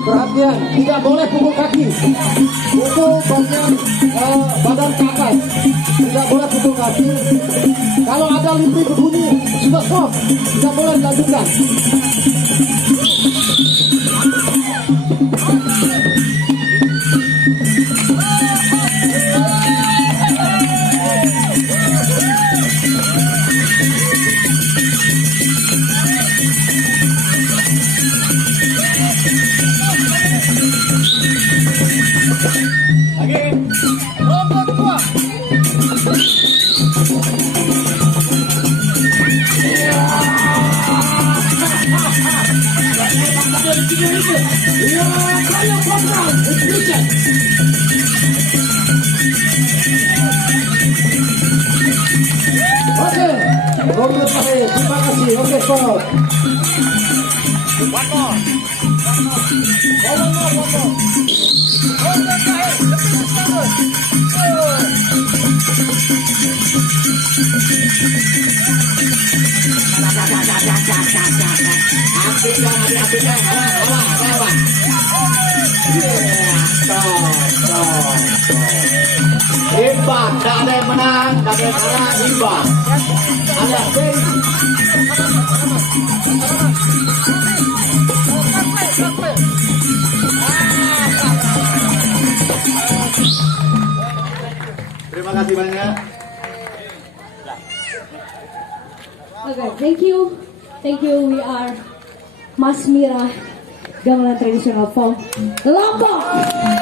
Perhatian, tidak boleh pukul kaki. Pukul bagian badan ke atas. Tidak boleh pukul kaki. Kalau ada lipi berbunyi, sudah stop. Tidak boleh dilanjutkan. Oke, terima kasih. Oke, stop. One more. Imbang, tidak ada yang menang, tidak ada yang kalah, imbang. Ada terima kasih banyak. Okay, thank you. Thank you. We are Mas Mira, gamelan tradisional from Lombok.